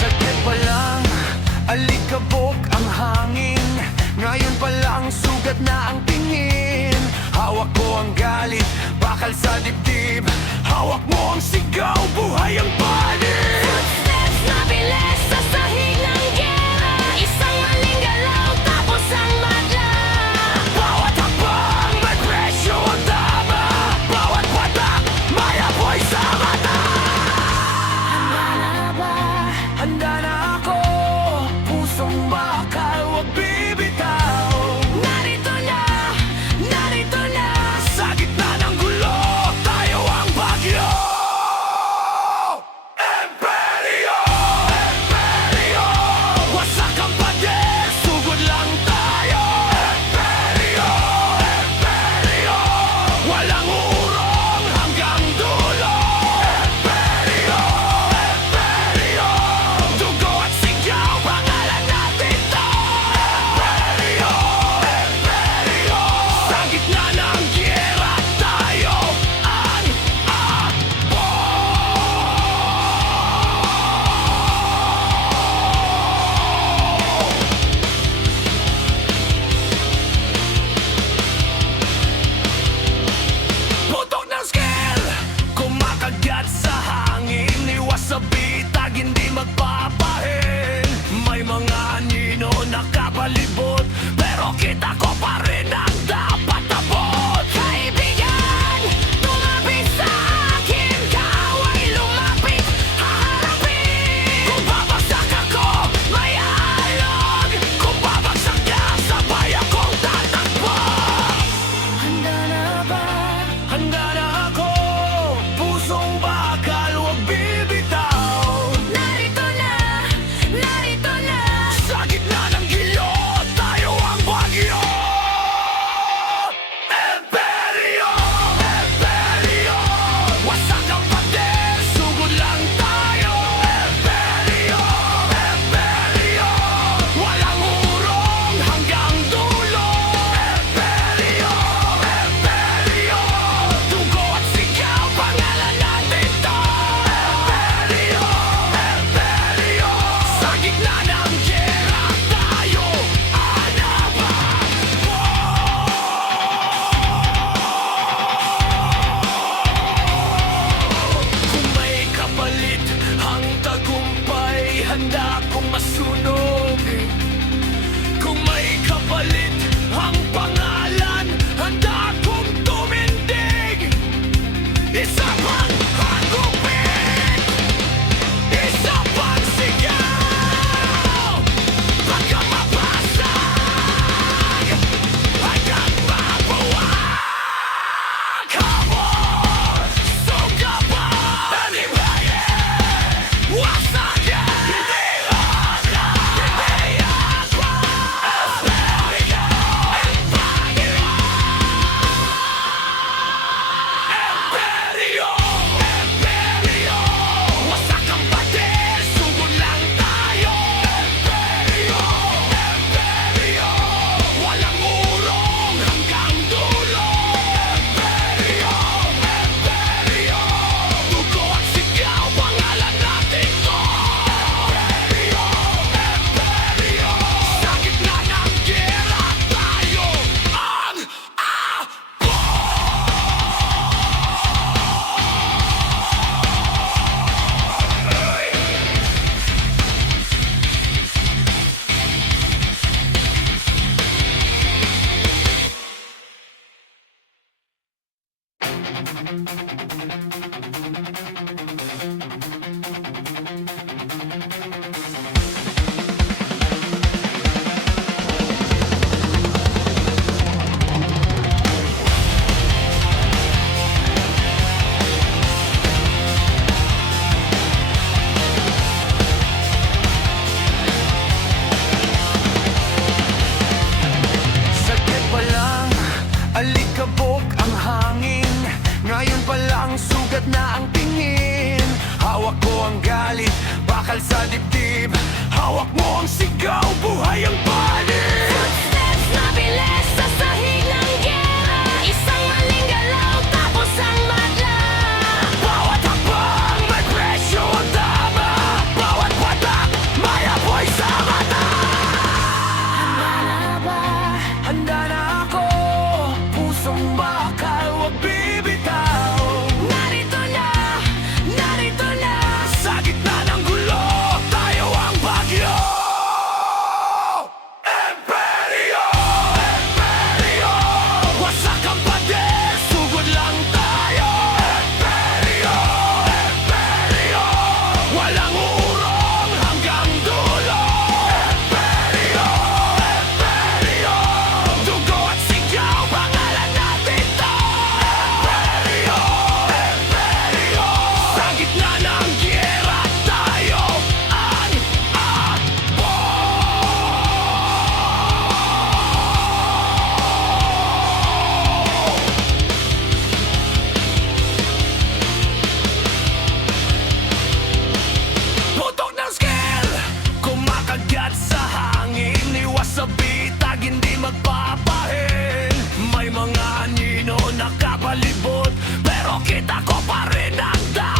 Saglit pa lang, alikabok ang hangin. Ngayon pa lang sugat na ang tingin. Hawak ko ang galit, bakal sa dibdib. Hawak mo ang sigaw, buhay ang panig. Footsteps na bilis sa sahig ng gera. Isang maling galaw tapos ang madla. Bawat hakbang may presyo ang tama. Bawat patak may apoy sa mata. Handa na ba? Handa na ako, pusong bakal, huwag bibitaw. Narito na, narito na. Sa gitna ng gulo, tayo ang bagyo. Imperyo, Imperyo. Wasak ang pader, sugod lang tayo. Imperyo, Imperyo. Walang urong hanggang dulo. Imperyo, Imperyo. Dugo at sigaw, pangalan natin to. Imperyo, Imperyo. Sa gitna ng giyera, tayo ang apo. Putok ng scale, kumakagat sa hangin. Iwas sa bitag, hindi magpapahin. May mga anino nakapalibot, pero kita ko pa rin ang dapat abot. Kaibigan, lumapit sa akin. Kaaway lumapit, haharapin. Kung babagsak ako, may alog. Kung babagsak niya, sabay akong tatakbo. Handa na ba? Handa na ako, pusong bakal, huwag bibitaw. Narito na, narito na. Sa gitna ng gilyo, tayo ang bagyo. Imperyo, Imperyo. Wasak ang pader, sugod lang tayo. Imperyo, Imperyo. Walang urong hanggang dulo. Imperyo, Imperyo. Dugo at sigaw, pangalan natin to. Imperyo, Imperyo. Sa gitna ng giyera, tayo ang apo. Kung may kapalit ang tagumpay, handa kong masunog. Kung may kapalit ang pangalan, handa kong tumindig. Isa pang hagupit, isa pang sigaw. Hanggang mapasag, hanggang mabuwag. Habol, sugapan, animayin, wasagin. Hindi hanggang, hindi hanggang. Imperyo, Imperyo. Imperyo, Imperyo. Wasak ang pader, sugod lang tayo. Imperyo, Imperyo. Walang urong hanggang dulo. Imperyo, Imperyo. Dugo at sigaw, pangalan natin to. Imperyo, Imperyo. Sa gitna ng giyera, tayo ang apo. sugat na ang tingin. Hawak ko ang galit, bakal sa dibdib. Hawak mo ang sigaw, buhay ang panig. Footsteps na bilis sa sahig ng gera. Isang maling galaw tapos ang madla. Bawat hakbang may presyo ang tama. Bawat patak may apoy sa mata. Handa na ba? Handa na ako, pusong bakal, wag bibitaw. Narito na, narito na. Sa gitna ng gulo, tayo ang bagyo. Imperyo, Imperyo. Wasak ang pader, sugod lang tayo. Imperyo, Imperyo. Walang urong hanggang dulo. Imperyo, Imperyo. Dugo at sigaw, pangalan natin to. Imperyo, Imperyo. Sa gitna ng giyera, tayo ang akbo. Putok ng scale, kumakagat sa hangin. Iwas sa bitag, hindi magpapahin. May mga anino nakapalibot, pero kita ko pa rin ang daan.